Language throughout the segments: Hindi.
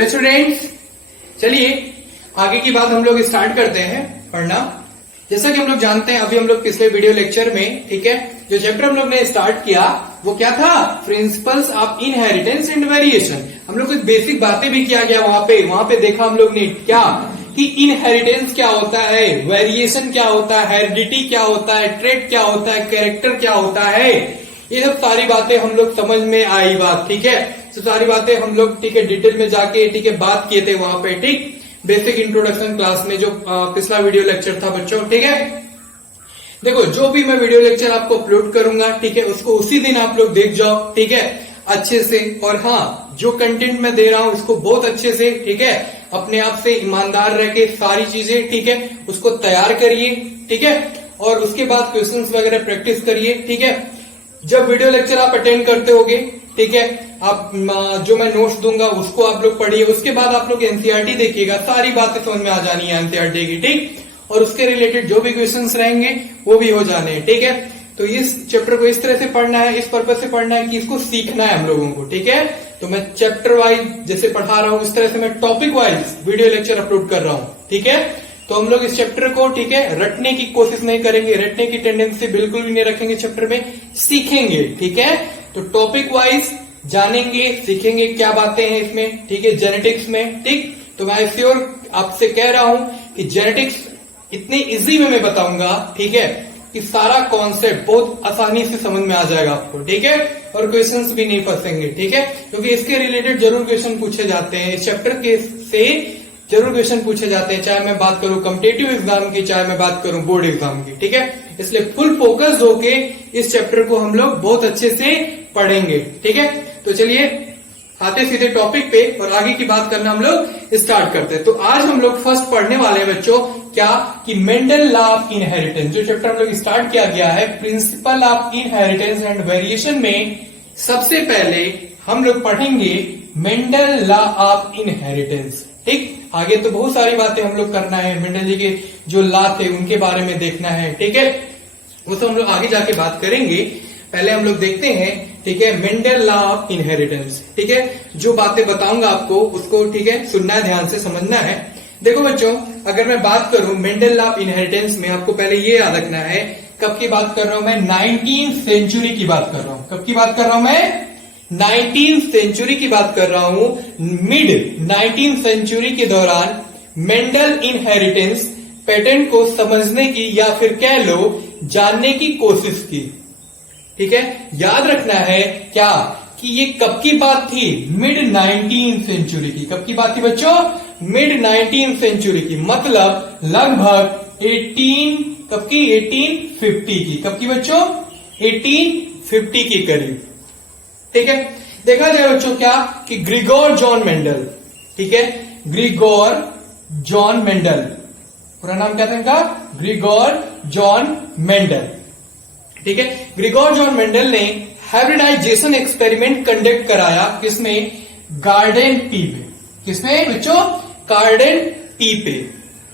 हेलो स्टूडेंट्स, चलिए आगे की बात हम लोग स्टार्ट करते हैं पढ़ना। जैसा कि हम लोग जानते हैं, अभी हम लोग पिछले वीडियो लेक्चर में, ठीक है, जो चैप्टर हम लोग ने स्टार्ट किया वो क्या था, principles of inheritance and variation. हम लोग कुछ बेसिक बातें भी किया गया वहां पे देखा हम लोग ने क्या कि इनहेरिटेंस क्या होता है, वेरिएशन क्या होता है, हेरिडिटी क्या होता है, ट्रेट क्या होता है, कैरेक्टर क्या होता है। ये सब सारी बातें हम लोग समझ में आई बात, ठीक है। तो सारी बातें हम लोग, ठीक है, डिटेल में जाके, ठीक है, बात किए थे वहां पे, ठीक, बेसिक इंट्रोडक्शन क्लास में जो पिछला वीडियो लेक्चर था बच्चों, ठीक है। देखो, जो भी मैं वीडियो लेक्चर आपको अपलोड करूंगा, ठीक है, उसको उसी दिन आप लोग देख जाओ, ठीक है, अच्छे से। और हाँ, जो कंटेंट मैं दे रहा हूं उसको बहुत अच्छे से, ठीक है, अपने आप से ईमानदार रह के सारी चीजें, ठीक है, उसको तैयार करिए, ठीक है। और उसके बाद क्वेश्चंस वगैरह प्रैक्टिस करिए, ठीक है। जब वीडियो लेक्चर आप अटेंड करते होगे, ठीक है, आप जो मैं नोट्स दूंगा उसको आप लोग पढ़िए। उसके बाद आप लोग एनसीईआरटी देखिएगा, सारी बातें समझ में आ जानी है एनसीईआरटी की, ठीक। और उसके रिलेटेड जो भी क्वेश्चंस रहेंगे वो भी हो जाने हैं, ठीक है। तो इस चैप्टर को इस तरह से पढ़ना है, इस पर्पज से पढ़ना है कि इसको सीखना है हम लोगों को, ठीक है। तो मैं चैप्टर वाइज जैसे पढ़ा रहा हूं, इस तरह से मैं topic wise video lecture upload कर रहा हूं, ठीक है। तो हम लोग इस चैप्टर को, ठीक है, रटने की कोशिश नहीं करेंगे, रटने की टेंडेंसी बिल्कुल भी नहीं रखेंगे चैप्टर में, सीखेंगे, ठीक है। तो टॉपिक वाइज जानेंगे, सीखेंगे क्या बातें हैं इसमें, ठीक है, जेनेटिक्स में, ठीक। तो मैं श्योर आपसे कह रहा हूं कि जेनेटिक्स इतने इजी में मैं बताऊंगा, ठीक है, कि सारा कॉन्सेप्ट बहुत आसानी से समझ में आ जाएगा आपको, ठीक है। और क्वेश्चंस भी नहीं फंसेंगे, ठीक है, क्योंकि इसके रिलेटेड जरूर क्वेश्चन पूछे जाते हैं, इस चैप्टर के से जरूर क्वेश्चन पूछे जाते हैं, चाहे मैं बात करूं कॉम्पिटिटिव एग्जाम की, चाहे मैं बात करूं बोर्ड एग्जाम की, ठीक है। इसलिए फुल फोकस होके इस चैप्टर को हम लोग बहुत अच्छे से पढ़ेंगे, ठीक है। तो चलिए आते सीधे टॉपिक पे और आगे की बात करना हम लोग स्टार्ट करते हैं। तो आज हम लोग फर्स्ट पढ़ने वाले हैं बच्चों क्या कि मेंडल लॉ ऑफ इनहेरिटेंस। जो चैप्टर हम लोग स्टार्ट किया गया है principle of inheritance and variation में, सबसे पहले हम लोग पढ़ेंगे मेंडल लॉ ऑफ इनहेरिटेंस, ठीक। आगे तो बहुत सारी बातें हम लोग करना है, मेंडल जी के जो लॉ थे उनके बारे में देखना है, ठीक है, वो तो हम लोग आगे जाके बात करेंगे। पहले हम लोग देखते हैं, ठीक है, मेंडल लॉ ऑफ इनहेरिटेंस, ठीक है। जो बातें बताऊंगा आपको उसको, ठीक है, सुनना है, ध्यान से समझना है। देखो बच्चों, अगर मैं बात करूं मेंडल लॉ ऑफ इनहेरिटेंस में, आपको पहले ये याद रखना है, कब की बात कर रहा हूं मैं, 19th सेंचुरी की बात कर रहा हूं। कब की बात कर रहा हूं मैं, 19th सेंचुरी की बात कर रहा हूं। मिड 19th सेंचुरी के दौरान मेंडल इनहेरिटेंस पैटर्न को समझने की या फिर कह लो जानने की कोशिश की, ठीक है। याद रखना है क्या कि ये कब की बात थी, मिड 19th सेंचुरी की। कब की बात थी बच्चों, मिड 19th सेंचुरी की, मतलब लगभग 1850 की। कब की बच्चों, 1850 के करीब, ठीक है। देखा जाए बच्चों क्या कि ग्रिगोर जॉन मेंडल, ठीक है, ग्रिगोर जॉन मेंडल, पूरा नाम क्या था इनका, ग्रिगोर जॉन मेंडल, ठीक है। ग्रिगोर जॉन मेंडल ने हाइब्रिडाइजेशन एक्सपेरिमेंट कंडक्ट कराया, किसमें, गार्डन पी पे। किसमें बच्चों, गार्डन पी पे,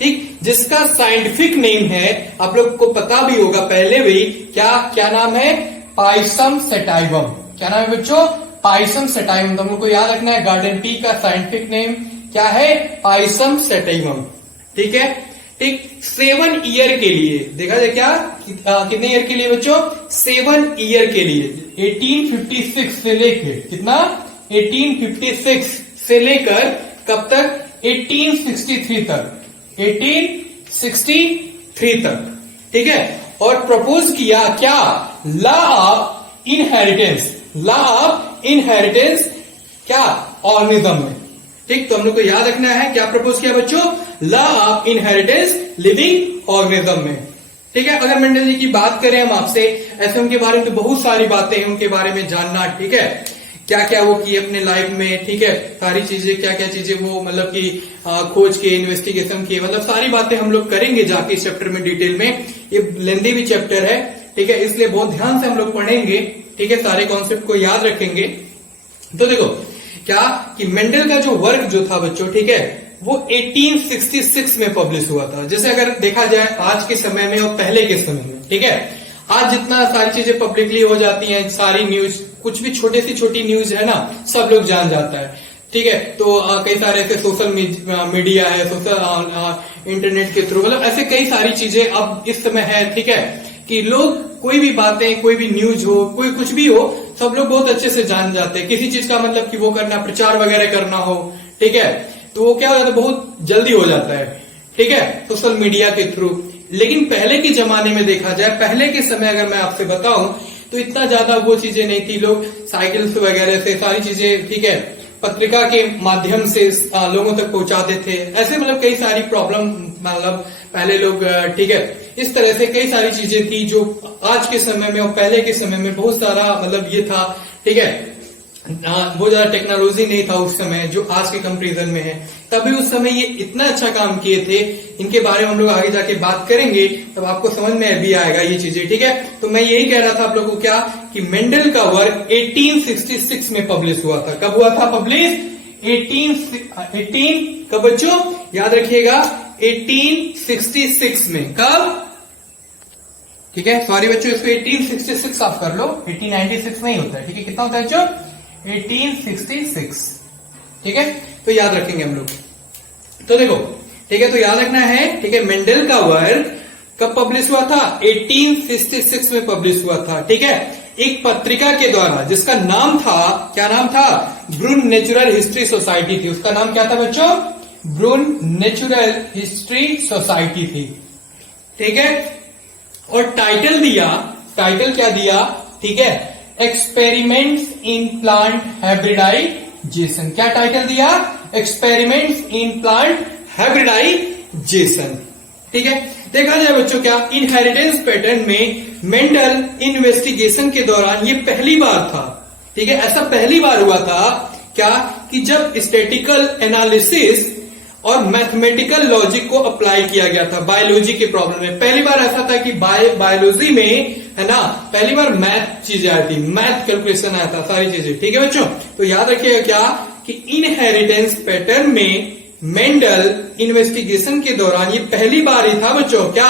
ठीक, जिसका साइंटिफिक नेम है, आप लोग को पता भी होगा पहले भी, क्या नाम है, पाइसम सेटाइवम। क्या नाम है बच्चों, पाइसम सेटाइवम। तो हम लोग को याद रखना है गार्डन पी का साइंटिफिक नेम क्या है, पाइसम सेटाइवम, ठीक है, ठीक। 7 ईयर के लिए, देखा जाए क्या कितने ईयर के लिए बच्चों, 7 ईयर के लिए, 1856 से लेकर कितना, 1856 से लेकर कब तक, 1863 तक, 1863 तक, ठीक है। और प्रपोज किया क्या, law of inheritance, law of inheritance क्या, ऑर्गेनिज्म में, ठीक। तो हम लोग को याद रखना है क्या प्रपोज किया बच्चों, law of inheritance living organism में, ठीक है। अगर मेंडल जी की बात करें हम आपसे, ऐसे उनके बारे में तो बहुत सारी बातें हैं, उनके बारे में जानना, ठीक है, क्या क्या वो किए अपने लाइफ में, ठीक है, सारी चीजें, क्या क्या चीजें वो मतलब कि खोज के, इन्वेस्टिगेशन किए, मतलब सारी बातें हम लोग करेंगे जाके इस चैप्टर में डिटेल में। ये लेंदी भी चैप्टर है, ठीक है, इसलिए बहुत ध्यान से हम लोग पढ़ेंगे, ठीक है, सारे कॉन्सेप्ट को याद रखेंगे। तो देखो क्या कि मेंडल का जो वर्क जो था बच्चों, ठीक है, वो 1866 में पब्लिश हुआ था। जैसे अगर देखा जाए आज के समय में और पहले के समय में, ठीक है, आज जितना सारी चीजें पब्लिकली हो जाती हैं, सारी न्यूज, कुछ भी छोटी सी छोटी न्यूज है ना, सब लोग जान जाता है। ठीक है। तो कई सारे ऐसे सोशल मीडिया है, सोशल इंटरनेट के थ्रू, मतलब ऐसे कई सारी चीजें अब इस समय है, ठीक है, कि लोग कोई भी बातें, कोई भी न्यूज हो, कोई कुछ भी हो, सब लोग बहुत अच्छे से जान जाते हैं। किसी चीज का मतलब कि वो करना, प्रचार वगैरह करना हो, ठीक है, तो वो क्या हो जाता है, बहुत जल्दी हो जाता है, ठीक है, सोशल मीडिया के थ्रू। लेकिन पहले के जमाने में देखा जाए, पहले के समय अगर मैं आपसे बताऊं तो इतना ज्यादा वो चीजें नहीं थी। लोग साइकिल्स वगैरह से सारी चीजें, ठीक है, पत्रिका के माध्यम से लोगों तक पहुंचाते थे। ऐसे मतलब कई सारी प्रॉब्लम, मतलब पहले लोग, ठीक है, इस तरह से कई सारी चीजें थी जो आज के समय में और पहले के समय में बहुत सारा मतलब ये था, ठीक है, बहुत ज्यादा टेक्नोलॉजी नहीं था उस समय जो आज के कंपैरिजन में है। तभी उस समय ये इतना अच्छा काम किए थे। इनके बारे में हम लोग आगे जाके बात करेंगे, तब आपको समझ में भी आएगा ये चीजें, ठीक है। तो मैं यही कह रहा था आप लोगों को क्या, कि मेंडल का वर्क 1866 में पब्लिश हुआ था। कब हुआ था पब्लिश? 18 कब बच्चों? याद रखिएगा, 1866 में। कब? ठीक है, सॉरी बच्चों, इसको 1866 आप कर लो, 1896 नहीं होता है, ठीक है। कितना होता है बच्चों? 1866, ठीक है, तो याद रखेंगे हम लोग। तो देखो, ठीक है, तो याद रखना है, ठीक है, मेंडल का वर्क कब पब्लिश हुआ था? 1866 में पब्लिश हुआ था, ठीक है, एक पत्रिका के द्वारा, जिसका नाम था, क्या नाम था? ब्रून नेचुरल हिस्ट्री सोसाइटी थी। उसका नाम क्या था बच्चों? ब्रून नेचुरल हिस्ट्री सोसाइटी थी, ठीक है। और टाइटल दिया, टाइटल क्या दिया? ठीक है, एक्सपेरिमेंट्स इन प्लांट हाइब्रिडाइजेशन। क्या टाइटल दिया? एक्सपेरिमेंट्स इन प्लांट हाइब्रिडाइजेशन, ठीक है। देखा जाए बच्चों, क्या इनहेरिटेंस पैटर्न में मेंडल इन्वेस्टिगेशन के दौरान ये पहली बार था, ठीक है, ऐसा पहली बार हुआ था क्या, कि जब स्टैटिकल एनालिसिस और मैथमेटिकल लॉजिक को अप्लाई किया गया था बायोलॉजी के प्रॉब्लम में। पहली बार ऐसा था कि बायोलॉजी में, है ना, पहली बार मैथ चीजें आई थी, मैथ कैलकुलेशन आया था, सारी चीजें, ठीक है बच्चों। तो याद रखिएगा क्या, कि इनहेरिटेंस पैटर्न में मेंडल इन्वेस्टिगेशन के दौरान ये पहली बार ही था बच्चों, क्या,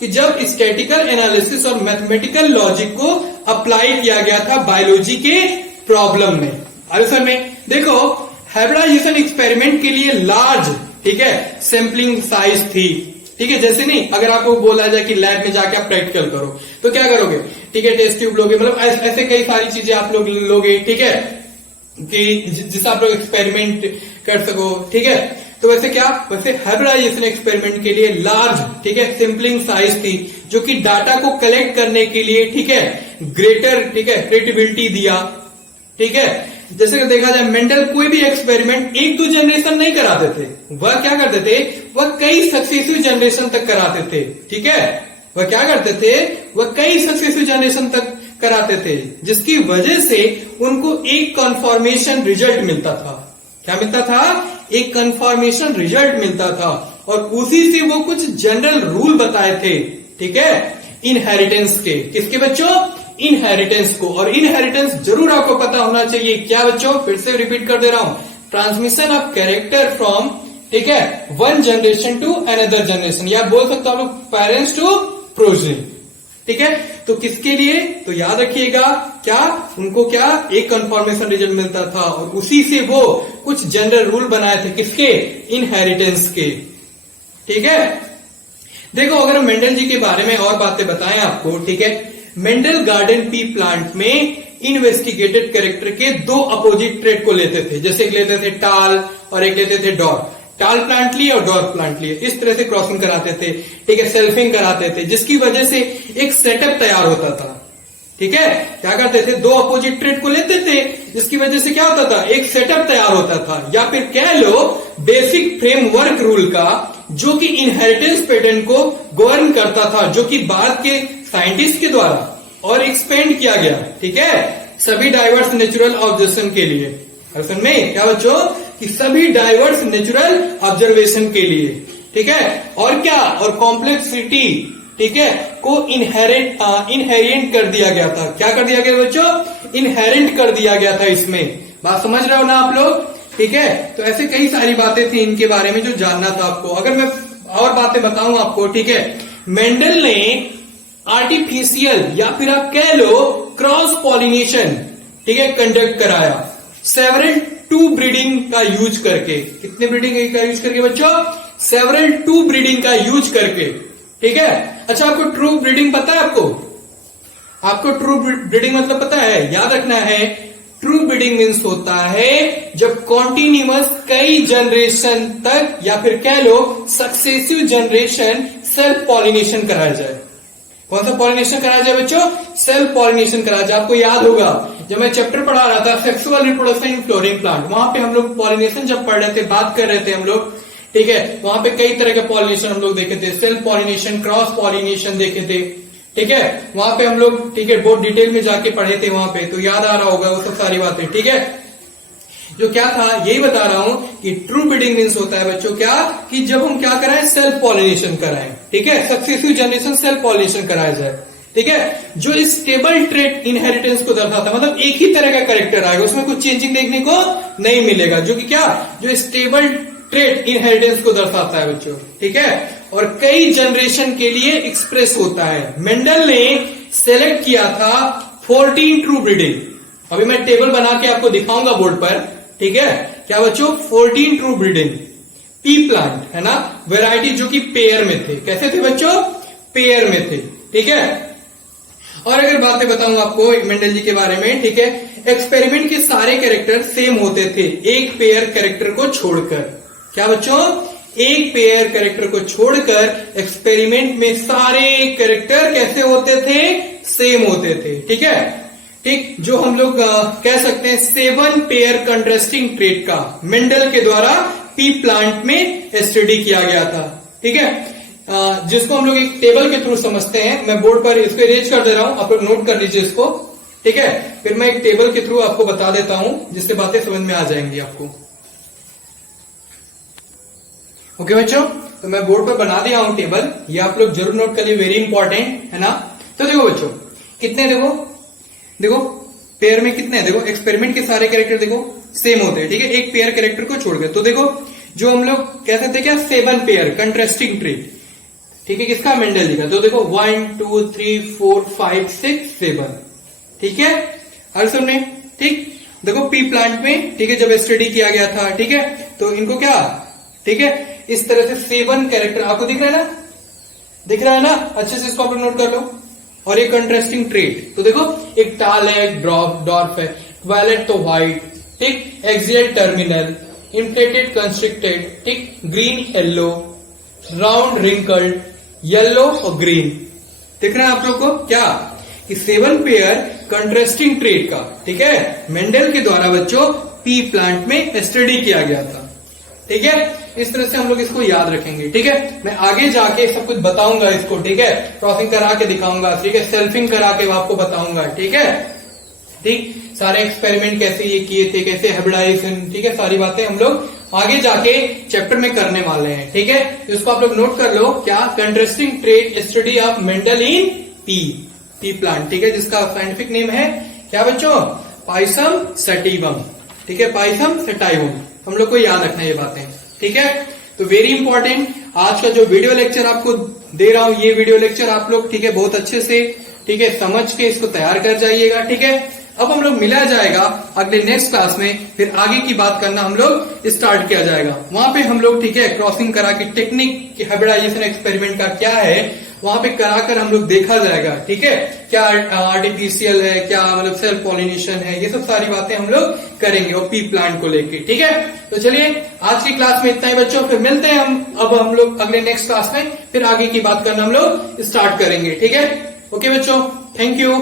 कि जब स्टैटिकल एनालिसिस और मैथमेटिकल लॉजिक को अप्लाई किया गया था बायोलॉजी के प्रॉब्लम में। आंसर में देखो, हाइब्रिडाइजेशन एक्सपेरिमेंट के लिए लार्ज, ठीक है, सैंपलिंग साइज थी, ठीक है। जैसे नहीं, अगर आपको बोला जाए कि लैब में जाके आप प्रैक्टिकल करो, तो क्या करोगे? ठीक है, टेस्ट ट्यूब लोगे, मतलब ऐसे कई सारी चीजें आप लोग लोगे, ठीक है, कि जिससे आप लोग एक्सपेरिमेंट कर सको, ठीक है। तो वैसे क्या, वैसे हाइब्रिडाइजेशन एक्सपेरिमेंट के लिए लार्ज, ठीक है, सैंपलिंग साइज थी, जो कि डाटा को कलेक्ट करने के लिए, ठीक है, ग्रेटर, ठीक है, क्रेडिबिलिटी दिया, ठीक है। जैसे कि देखा जाए, मेंडल कोई भी एक्सपेरिमेंट एक दो जनरेशन नहीं कराते थे, वह क्या करते थे, वह कई सक्सेसिव जनरेशन तक कराते थे, ठीक है। वह क्या करते थे, वह कई सक्सेसिव जनरेशन तक कराते थे, जिसकी वजह से उनको एक कन्फर्मेशन रिजल्ट मिलता था। क्या मिलता था? एक कन्फर्मेशन रिजल्ट मिलता था, और उसी से वो कुछ जनरल रूल बताए थे, ठीक है, इनहेरिटेंस के। किसके बच्चों? इनहेरिटेंस को। और इनहेरिटेंस जरूर आपको पता होना चाहिए, क्या बच्चों? फिर से रिपीट कर दे रहा हूं, ट्रांसमिशन ऑफ कैरेक्टर फ्रॉम, ठीक है, one generation to another generation, या बोल सकते हो आप लोग पेरेंट्स टू प्रोजेनी, ठीक है। तो किसके लिए? तो याद रखिएगा, क्या, उनको क्या, एक कन्फर्मेशन रिजल्ट मिलता था, और उसी से वो कुछ जनरल रूल बनाए थे, किसके? इनहेरिटेंस के, ठीक है। देखो, अगर हम मेंडल जी के बारे में और बातें बताएं आपको, ठीक है, मेंडल गार्डन पी प्लांट में इन्वेस्टिगेटेड कैरेक्टर के दो अपोजिट ट्रेट को लेते थे। जैसे एक लेते थे टाल और एक लेते थे डॉर। टाल प्लांट लिए और डॉर प्लांट लिए, इस तरह से क्रॉसिंग कराते थे, ठीक है, सेल्फिंग कराते थे, जिसकी वजह से एक सेटअप तैयार होता था, ठीक है। क्या करते थे? दो अपोजिट ट्रेट को लेते थे, जिसकी वजह से क्या होता था? एक सेटअप तैयार होता था, या फिर कह लो बेसिक फ्रेमवर्क रूल का, जो कि इनहेरिटेंस पैटर्न को गवर्न करता था, जो कि बाद के साइंटिस्ट के द्वारा और एक्सपेंड किया गया, ठीक है, सभी डाइवर्स नेचुरल ऑब्जर्वेशन के लिए। असल में क्या बच्चों, कि सभी डाइवर्स नेचुरल ऑब्जर्वेशन के लिए, ठीक है, और क्या, और कॉम्प्लेक्सिटी, ठीक है, को इनहेरेंट कर दिया गया था। क्या कर दिया गया बच्चों? इनहेरेंट कर दिया गया था इसमें। बात समझ रहे हो ना आप लोग? ठीक है, तो ऐसे कई सारी बातें थी इनके बारे में जो जानना था आपको। अगर मैं और बातें बताऊं आपको, ठीक है, मेंडल ने आर्टिफिशियल, या फिर आप कह लो क्रॉस पॉलिनेशन, ठीक है, कंडक्ट कराया। सेवरल टू ब्रीडिंग का यूज करके। कितने ब्रीडिंग का यूज करके बच्चों? सेवरल टू ब्रीडिंग का यूज करके। ठीक है। अच्छा, आपको ट्रू ब्रीडिंग पता है? आपको ट्रू ब्रीडिंग मतलब पता है? याद रखना है, ट्रू ब्रीडिंग मीन्स होता है जब कॉन्टिन्यूअस कई जनरेशन तक या फिर कह लो सक्सेसिव जनरेशन सेल्फ पॉलिनेशन कराया जाए। कौन सा पॉलिनेशन कराया जाए बच्चों? सेल्फ पॉलिनेशन कराया जाए। आपको याद होगा जब मैं चैप्टर पढ़ा रहा था sexual reproduction in flowering plant, वहां पे हम लोग पॉलिनेशन जब पढ़ रहे थे, बात कर रहे थे हम लोग, ठीक है, वहां पे कई तरह के पॉलिनेशन हम लोग देखे थे, सेल्फ पॉलिनेशन, क्रॉस पॉलिनेशन देखे थे। ठीक है, वहां पे हम लोग, ठीक है, बहुत डिटेल में जाके पढ़े थे वहां पे, तो याद आ रहा होगा वो सब सारी बातें। ठीक है, जो क्या था यही बता रहा हूं कि ट्रू ब्रीडिंग मीन्स होता है बच्चों क्या, कि जब हम क्या कराएं, सेल्फ पॉलिनेशन कराएं। ठीक है, सक्सेसिव जनरेशन सेल्फ पॉलिनेशन कराया जाए। ठीक है, जो स्टेबल ट्रेट इनहेरिटेंस को दर्शाता है, मतलब एक ही तरह का कैरेक्टर आएगा, उसमें कुछ चेंजिंग देखने को नहीं मिलेगा, जो कि क्या, जो स्टेबल ट्रेट इनहेरिटेंस को दर्शाता है बच्चों। ठीक है, और कई जनरेशन के लिए एक्सप्रेस होता है। मेंडल ने सेलेक्ट किया था 14 ट्रू ब्रीडिंग। अभी मैं टेबल बना के आपको दिखाऊंगा बोर्ड पर। ठीक है, क्या बच्चों, 14 ट्रू ब्रीडिंग पी प्लांट है ना, वैरायटी जो कि पेयर में थे। कैसे थे बच्चों? पेयर में थे। ठीक है, और अगर बातें बताऊं आपको मेंडल जी के बारे में, ठीक है, एक्सपेरिमेंट के सारे कैरेक्टर सेम होते थे एक पेयर कैरेक्टर को छोड़कर। क्या बच्चों? एक पेयर कैरेक्टर को छोड़कर एक्सपेरिमेंट में सारे कैरेक्टर कैसे होते थे? सेम होते थे। ठीक है, ठीक, जो हम लोग कह सकते हैं 7 पेयर कंट्रास्टिंग ट्रेट का मेंडल के द्वारा पी प्लांट में स्टडी किया गया था। ठीक है, जिसको हम लोग एक टेबल के थ्रू समझते हैं। मैं बोर्ड पर इसको इरेज कर दे रहा हूं, आप लोग नोट कर लीजिए इसको। ठीक है, फिर मैं एक टेबल के थ्रू आपको बता देता हूं, जिससे बातें समझ में आ जाएंगी आपको। ओके बच्चों, तो मैं बोर्ड पर बना दिया हूं टेबल, ये आप लोग जरूर नोट करिए, वेरी इंपॉर्टेंट है ना। तो देखो बच्चों, कितने देखो पेयर में कितने हैं, देखो एक्सपेरिमेंट के सारे कैरेक्टर देखो सेम होते हैं। ठीक है, एक पेयर कैरेक्टर को छोड़ गए, तो देखो जो हम लोग कहते थे क्या, 7 पेयर कंट्रास्टिंग ट्रेट। ठीक है, किसका? मेंडल जी का। तो देखो 1 2 3 4 5 6 7। ठीक है, हर सबने, ठीक, देखो पी प्लांट में, ठीक है, जब स्टडी किया गया था, ठीक है, तो इनको क्या, ठीक है, इस तरह से 7 कैरेक्टर आपको दिख रहा है ना, दिख रहा है ना, अच्छे से इसको आप नोट कर लो। और ये कंट्रास्टिंग ट्रेट, तो देखो एक टाल है, एक डॉर्फ है, वायलेट तो व्हाइट, ठीक, एक्सियल टर्मिनल, इन्फ्लेटेड कंस्ट्रिक्टेड, ठीक, green yellow, round wrinkled, yellow और ग्रीन। दिख रहा है आप लोग को क्या, कि 7 पेयर कंट्रास्टिंग ट्रेट का, ठीक है, मेंडल के द्वारा बच्चों पी प्लांट में स्टडी किया गया था। ठीक है, इस तरह से हम लोग इसको याद रखेंगे। ठीक है, मैं आगे जाके सब कुछ बताऊंगा इसको। ठीक है, क्रॉसिंग करा के दिखाऊंगा, ठीक है, सेल्फिंग करा के आपको बताऊंगा। ठीक है, ठीक, सारे एक्सपेरिमेंट कैसे ये किए थे, कैसे हाइब्रिडाइजेशन, ठीक है, सारी बातें हम लोग आगे जाके चैप्टर में करने वाले हैं। ठीक है, तो इसको आप लोग नोट कर लो, क्या, contrasting trait study of Mendel in P plant. ठीक है, जिसका साइंटिफिक नेम है क्या बच्चों, पाइसम सैटिवम। ठीक है, पाइसम सैटिवम, हम लोग को याद रखना ये बातें। ठीक है, तो वेरी इंपॉर्टेंट आज का जो वीडियो लेक्चर आपको दे रहा हूं, ये वीडियो लेक्चर आप लोग, ठीक है, बहुत अच्छे से, ठीक है, समझ के इसको तैयार कर जाइएगा। ठीक है, अब हम लोग मिला जाएगा अगले नेक्स्ट क्लास में, फिर आगे की बात करना हम लोग स्टार्ट किया जाएगा। वहां पे हम लोग, ठीक है, क्रॉसिंग करा के टेक्निक हाइब्रिडाइजेशन एक्सपेरिमेंट का क्या है वहां पे कराकर हम लोग देखा जाएगा। ठीक है, क्या आर्टिफिशियल है, क्या मतलब सेल्फ पॉलिनेशन है, ये सब सारी बातें हम लोग करेंगे और पी प्लांट को लेके। ठीक है, तो चलिए आज की क्लास में इतना ही बच्चों, फिर मिलते हैं हम लोग अगले नेक्स्ट क्लास में, फिर आगे की बात करना हम लोग स्टार्ट करेंगे। ठीक है, ओके बच्चों, थैंक यू।